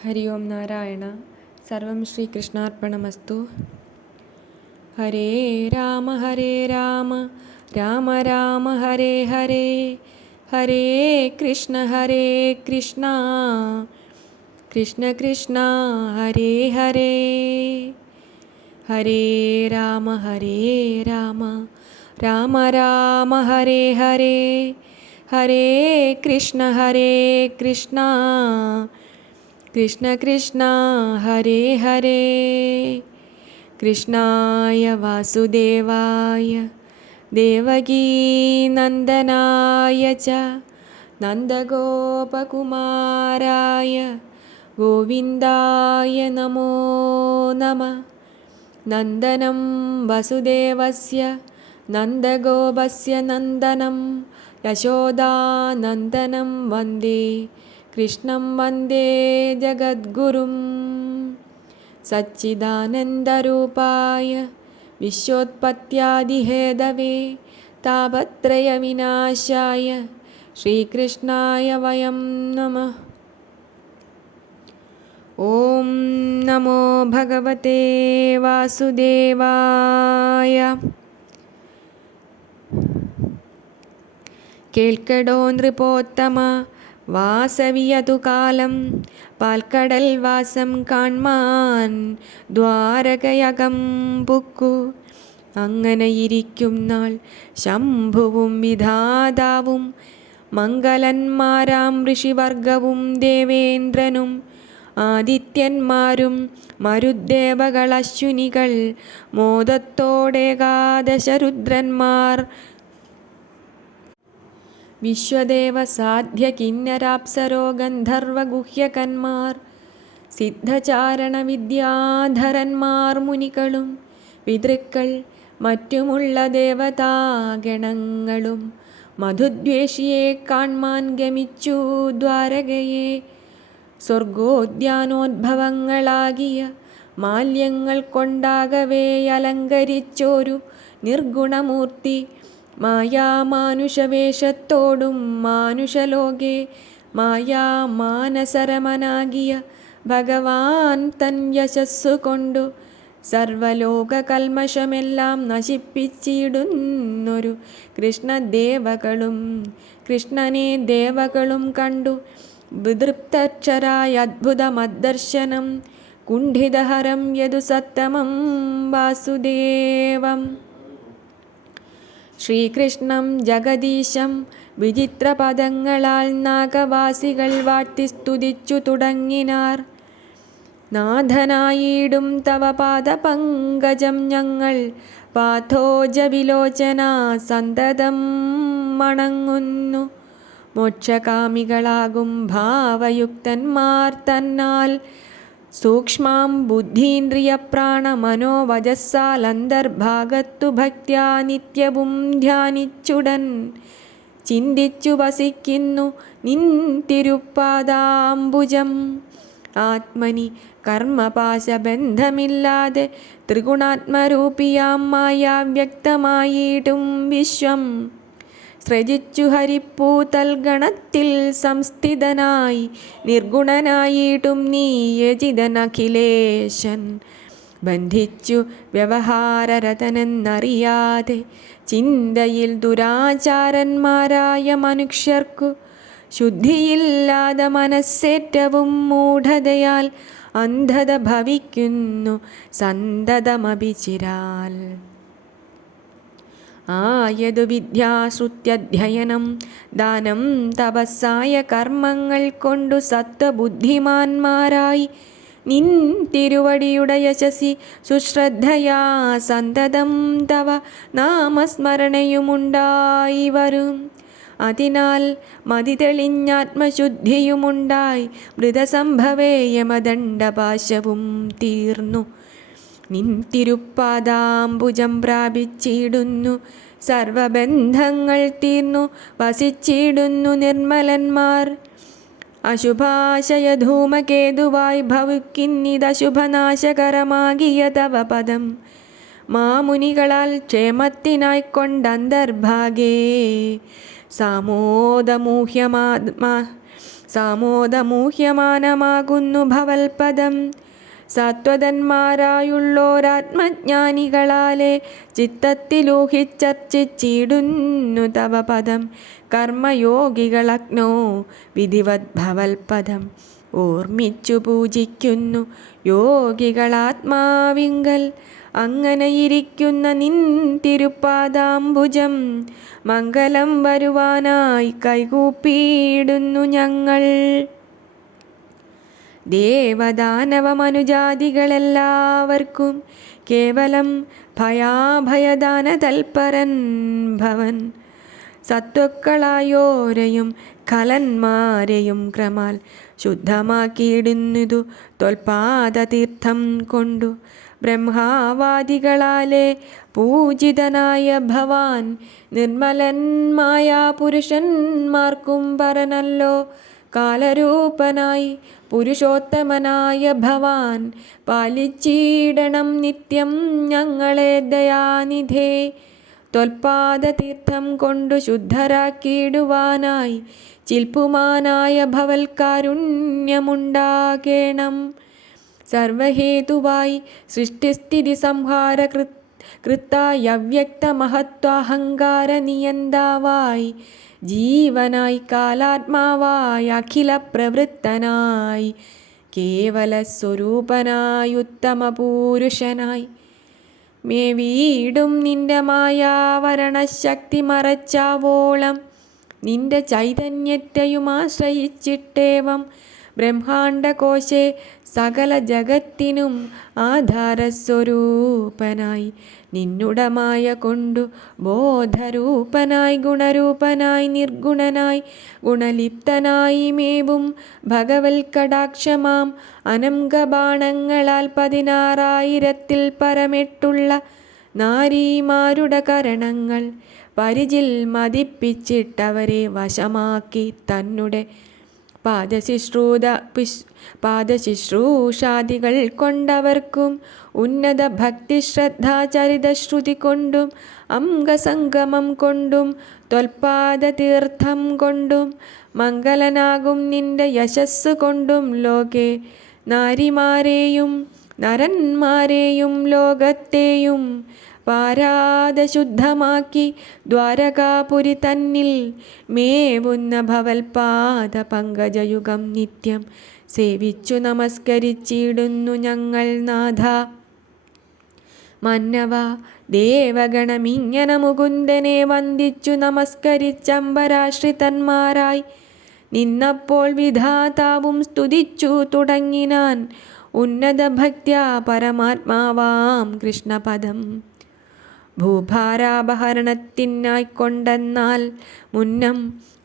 ഹരി ഓം നാരായണ. സർവം ശ്രീകൃഷ്ണാർപ്പണമസ്തു. ഹരേ രാമ രാമ രാമ ഹരേ ഹരേ, ഹരേ കൃഷ്ണ കൃഷ്ണ കൃഷ്ണ ഹരേ ഹരേ. ഹരേ രാമ രാമ രാമ ഹരേ ഹരേ, ഹരേ കൃഷ്ണ കൃഷ്ണ കൃഷ്ണ ഹരേ ഹരേ. കൃഷ്ണായ വാസുദേവായ ദേവകീനന്ദനായ ച നന്ദഗോപകുമാരായ ഗോവിന്ദായ നമോ നമഃ. നന്ദനം വസുദേവസ്യ നന്ദഗോപസ്യ നന്ദനം യശോദാനന്ദനം വന്ദേ കൃഷ്ണം വന്ദേ ജഗദ്ഗുരും. സച്ചിദാനന്ദരൂപായ വിശ്വോത്പത്യാദിഹേതവേ താപത്രയവിനാശായ ശ്രീകൃഷ്ണായ വയം നമഃ. ഓം നമോ ഭഗവതേ വാസുദേവായ. കേൾക്കടോ നൃപോത്തമ, വാസവിയതു കാലം പാൽക്കടൽ വാസം കാൺമാൻ ദ്വാരകയകം പുക്കു. അങ്ങനെയിരിക്കും നാൾ ശംഭുവും വിധാതാവും മംഗലന്മാരാം ഋഷിവർഗവും ദേവേന്ദ്രനും ആദിത്യന്മാരും മരുദ്ദേവകൾ അശ്വിനികൾ മോദത്തോടേകാദശരുദ്രന്മാർ വിശ്വദേവ സാധ്യ കിന്നരാപ്സരോ ഗന്ധർവഗുഹ്യകന്മാർ സിദ്ധചാരണ വിദ്യാധരന്മാർ മുനികളും പിതൃക്കൾ മറ്റുമുള്ള ദേവതാഗണങ്ങളും മധുദ്വേഷിയെ കാൺമാൻ ഗമിച്ചു ദ്വാരകയെ. സ്വർഗോദ്യാനോദ്ഭവങ്ങളാകിയ മാല്യങ്ങൾ കൊണ്ടാകവേ അലങ്കരിച്ചോരു നിർഗുണമൂർത്തി മായാമാനുഷവേഷത്തോടും മാനുഷലോകെ മായാമാനസരമനാകിയ ഭഗവാൻ തൻ യശസ്സുകൊണ്ടു സർവലോകകൽമഷമെല്ലാം നശിപ്പിച്ചിടുന്നൊരു കൃഷ്ണദേവകളും കൃഷ്ണനെ ദേവകളും കണ്ടു വിതൃപ്തക്ഷരായ അദ്ഭുതമദ്ദർശനം കുണ്ഠിതഹരം യദു സത്തമം വാസുദേവം. ശ്രീകൃഷ്ണം ജഗദീശം വിചിത്രപദങ്ങളാൽ നാഗവാസികൾ വാഴ്ത്തി സ്തുതിച്ചു തുടങ്ങിനാർ. നാഥനായിടും തവ പാദപങ്കജം ഞങ്ങൾ പാഥോജവിലോചന സന്തതം വണങ്ങുന്നു. മോക്ഷകാമികളാകും ഭാവയുക്തന്മാർ തന്നാൽ സൂക്ഷ്മാം ബുദ്ധീന്ദ്രിയ പ്രാണമനോവജസ്സാൽ അന്തർഭാഗത്തു ഭക്ത്യാ നിത്യവും ധ്യാനിച്ചുടൻ ചിന്തിച്ചു വസിക്കുന്നു നിൻ തിരുപ്പാദാംബുജം. ആത്മനി കർമ്മപാശബന്ധമില്ലാതെ ത്രിഗുണാത്മരൂപിയാം മായ വ്യക്തമായിട്ടും വിശ്വം സൃജിച്ചു ഹരിപ്പൂതൽഗണത്തിൽ സംസ്ഥിതനായി നിർഗുണനായിട്ടും നീ യജിതനഖിലേശൻ. ബന്ധിച്ചു വ്യവഹാരരതനെന്നറിയാതെ ചിന്തയിൽ ദുരാചാരന്മാരായ മനുഷ്യർക്കു ശുദ്ധിയില്ലാതെ മനസ്സേറ്റവും മൂഢതയാൽ അന്ധത ഭവിക്കുന്നു സന്തതമഭിചിരാൽ. ആയതു വിദ്യാശ്രുത്യധ്യയനം ദാനം തപസ്സായ കർമ്മങ്ങൾ കൊണ്ടു സത്വബുദ്ധിമാന്മാരായി നിൻ തിരുവടിയുടെ യശസി സുശ്രദ്ധയാ സന്തതം തവ നാമസ്മരണയുമുണ്ടായി വരും. അതിനാൽ മതി തെളിഞ്ഞാത്മശുദ്ധിയുമുണ്ടായി മൃതസംഭവേയമദണ്ഡപാശവും തീർന്നു നിൻ തിരുപ്പാദാംബുജം പ്രാപിച്ചിടുന്നു. സർവബന്ധങ്ങൾ തീർന്നു വസിച്ചിടുന്നു നിർമ്മലന്മാർ. അശുഭാശയധൂമകേതുവായി ഭവിക്കിന്നിതശുഭനാശകരമാകിയ തവ പദം മാമുനികളാൽ ക്ഷേമത്തിനായിക്കൊണ്ടന്തർഭാഗേ സാമോദമൂഹ്യമാനമാകുന്നു ഭവൽപദം. സത്വതന്മാരായുള്ളോരാത്മജ്ഞാനികളാലെ ചിത്തത്തിലൂഹിച്ചർച്ചിച്ചിടുന്നു തവ പദം. കർമ്മയോഗികളഗ്നോ വിധിവത് ഭവൽപദം ഓർമ്മിച്ചു പൂജിക്കുന്നു യോഗികളാത്മാവിങ്കൽ. അങ്ങനെയിരിക്കുന്ന നിൻ തിരുപ്പാദാംബുജം മംഗലം വരുവാനായി കൈകൂപ്പിയിടുന്നു ഞങ്ങൾ. ദേവദാനവമനുജാതികളെല്ലാവർക്കും കേവലം ഭയാഭയദാന തൽപരൻ ഭവൻ. സത്വക്കളായോരെയും ഖലന്മാരെയും ക്രമാൽ ശുദ്ധമാക്കിയിടുന്നതു ത്വൽപാദതീർത്ഥം കൊണ്ടു. ബ്രഹ്മാവാദികളാലെ പൂജിതനായ ഭവാൻ നിർമ്മലന്മായ പുരുഷന്മാർക്കും പരനല്ലോ. കാലരൂപനായി പുരുഷോത്തമനായ ഭവാൻ പാലിച്ചിടണം നിത്യം ഞങ്ങളെ ദയാനിധേ. ത്വൽപാദതീർത്ഥം കൊണ്ടു ശുദ്ധരാക്കിയിടുവാനായി ചിൽപ്പുമാനായ ഭവൽ കാരുണ്യമുണ്ടാകേണം. സർവഹേതുവായി സൃഷ്ടിസ്ഥിതി സംഹാര കൃത്തായി അവ്യക്ത മഹത്വാഹങ്കാര നിയന്താവായി ജീവനായി കാലാത്മാവായി അഖില പ്രവൃത്തനായി കേവല സ്വരൂപനായി ഉത്തമ പുരുഷനായി മേവീടും നിന്റെ മായാവരണശക്തി മറച്ചാവോളം നിന്റെ ചൈതന്യത്തെയും ആശ്രയിച്ചിട്ടേവം ബ്രഹ്മാണ്ടകോശേ സകല ജഗത്തിനും ആധാരസ്വരൂപനായി നിന്നുടമായ കൊണ്ടു ബോധരൂപനായി ഗുണരൂപനായി നിർഗുണനായി ഗുണലിപ്തനായി മേവും ഭഗവൽ കടാക്ഷമാം അനംഗബാണങ്ങളാൽ 16,000-ൽ പരമെട്ടുള്ള നാരീമാരുടെ കരണങ്ങൾ പരിചിൽ മതിപ്പിച്ചിട്ടവരെ വശമാക്കി തന്നെ പാദശുശ്രൂഷാദികൾ കൊണ്ടവർക്കും ഉന്നത ഭക്തിശ്രദ്ധാചരിതശ്രുതി കൊണ്ടും അംഗസംഗമം കൊണ്ടും ത്വൽപാദതീർത്ഥം കൊണ്ടും മംഗലനാകും നിന്റെ യശസ് കൊണ്ടും ലോകെ നാരിമാരെയും നരന്മാരെയും ലോകത്തെയും പാരാതെ ശുദ്ധമാക്കി ദ്വാരകാപുരി തന്നിൽ മേവുന്ന ഭവൽപാദ പങ്കജയുഗം നിത്യം സേവിച്ചു നമസ്കരിച്ചിടുന്നു ഞങ്ങൾ നാഥ. മന്നവ ദേവഗണമിങ്ങന മുകുന്ദനെ വന്ദിച്ചു നമസ്കരിച്ചമ്പരാശ്രിതന്മാരായി നിന്നപ്പോൾ വിധാതാവും സ്തുതിച്ചു തുടങ്ങിനാൻ ഉന്നത ഭക്ത്യാ പരമാത്മാവാം കൃഷ്ണപദം. ഭൂഭാരാപഹരണത്തിനായി കൊണ്ടെന്നാൽ മുന്നം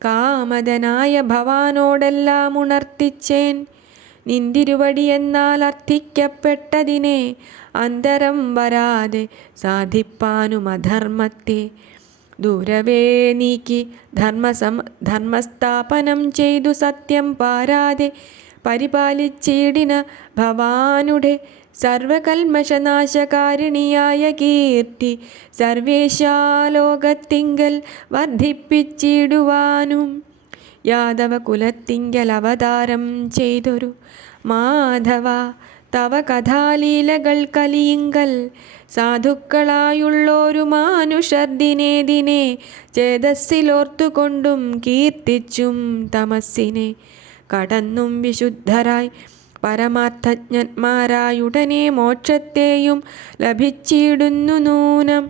കാമദനായ ഭവാനോടെല്ലാം ഉണർത്തിച്ചേൻ. നിന്തിരുവടി എന്നാൽ അർത്ഥിക്കപ്പെട്ടതിനെ അന്തരം വരാതെ സാധിപ്പാനും അധർമ്മത്തെ ദൂരവേ നീക്കി ധർമ്മസ്ഥാപനം ചെയ്തു സത്യം പാരാതെ പരിപാലിച്ചിടിന ഭവാനുടെ സർവകൽമഷനാശകാരിണിയായ കീർത്തി സർവേശാലോകത്തിങ്കൽ വർദ്ധിപ്പിച്ചിടുവാനും യാദവ കുലത്തിങ്കൽ അവതാരം ചെയ്തൊരു മാധവ തവ കഥാലീലകൾ കലിയിങ്കൽ സാധുക്കളായുള്ളൊരു മാനുഷർ ദിനേ ദിനേ ചേതസ്സിലോർത്തുകൊണ്ടും കീർത്തിച്ചും തമസ്സിനെ കടന്നും വിശുദ്ധരായി പരമാർത്ഥജ്ഞന്മാരായുടനെ മോക്ഷത്തെയും ലഭിച്ചിടുന്നു നൂനം.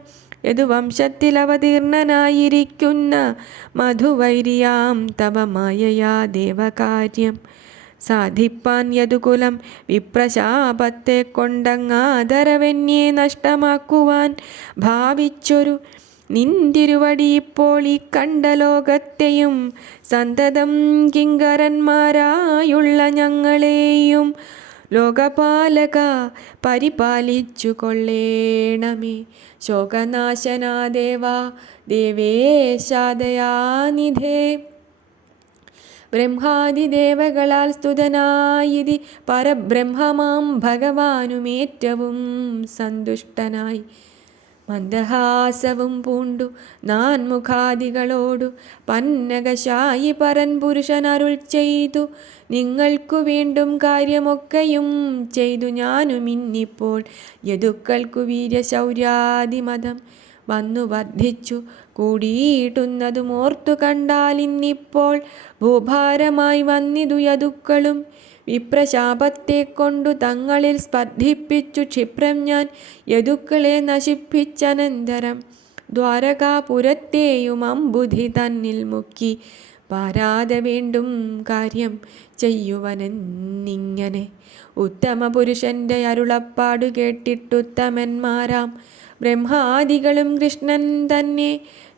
യദുവംശത്തിലവതീർണനായിരിക്കുന്ന മധുവൈരിയാം തവ മായയാ ദേവകാര്യം സാധിപ്പാൻ യദുകുലം വിപ്രശാപത്തെ കൊണ്ടങ്ങാദരവന്യെ നഷ്ടമാക്കുവാൻ ഭാവിച്ചൊരു നിന്തിരുവടി ഇപ്പോൾ ഈ കണ്ട ലോകത്തെയും സന്തതം കിങ്കരന്മാരായുള്ള ഞങ്ങളെയും ലോകപാലക പരിപാലിച്ചു കൊള്ളേണമേ. ശോകനാശനാദേവാ ദേവേശാദയാനിധേ ബ്രഹ്മാദിദേവകളാൽ സ്തുതനായിതി പരബ്രഹ്മമാം ഭഗവാനുമേറ്റവും സന്തുഷ്ടനായി മന്ദഹാസവും പൂണ്ടു നാൻമുഖാദികളോടു പന്നകശായി പരൻ പുരുഷൻ അരുൾ ചെയ്തു, നിങ്ങൾക്കു വീണ്ടും കാര്യമൊക്കെയും ചെയ്തു ഞാനും ഇന്നിപ്പോൾ യദുക്കൾക്കു വീര്യശൗര്യാദിമതം വന്നു വർദ്ധിച്ചു കൂടിയിട്ടുന്നതും ഓർത്തു കണ്ടാൽ ഇന്നിപ്പോൾ ഭൂഭാരമായി വന്നിതു യദുക്കളും. വിപ്രശാപത്തെ കൊണ്ടു തങ്ങളിൽ സ്പർദ്ധിപ്പിച്ചു ക്ഷിപ്രം ഞാൻ യദുക്കളെ നശിപ്പിച്ചനന്തരം ദ്വാരകാപുരത്തെയും അമ്പുധി തന്നിൽ മുക്കി പാരാതെ വീണ്ടും കാര്യം ചെയ്യുവനെന്നിങ്ങനെ. ഉത്തമ പുരുഷന്റെ അരുളപ്പാടു കേട്ടിട്ടുത്തമന്മാരാം ബ്രഹ്മാദികളും കൃഷ്ണൻ തന്നെ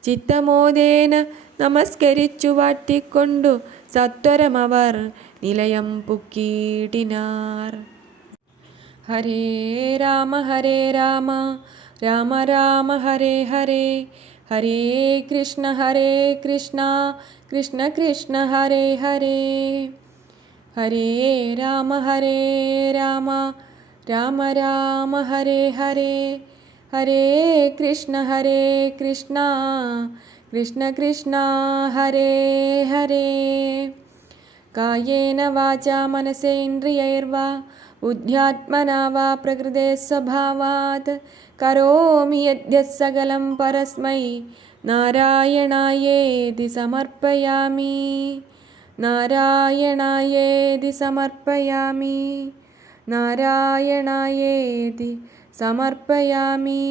ചിത്തമോദേന നമസ്കരിച്ചു വാഴ്ത്തിക്കൊണ്ടു സത്വരമവർ നിലയം പുക്കീടിനാർ. ഹരേ രാമ രാമ രാമ ഹരേ ഹരേ, ഹരേ കൃഷ്ണ കൃഷ്ണ കൃഷ്ണ ഹരേ ഹരേ. ഹരേ രാമ രാമ രാമ ഹരേ ഹരേ, ഹരേ കൃഷ്ണ കൃഷ്ണ കൃഷ്ണ ഹരേ ഹരേ. കായേന വാചാ മനസേന്ദ്രിയൈർവാ ബുദ്ധ്യാത്മനാ വാ പ്രകൃതേ സ്വഭാവാത് കരോമി യദ്യത് സകലം പരസ്മൈ നാരായണായേതി സമർപ്പയാമി. നാരായണായേതി സമർപ്പയാമി. നാരായണായേതി സമർപ്പയാമി.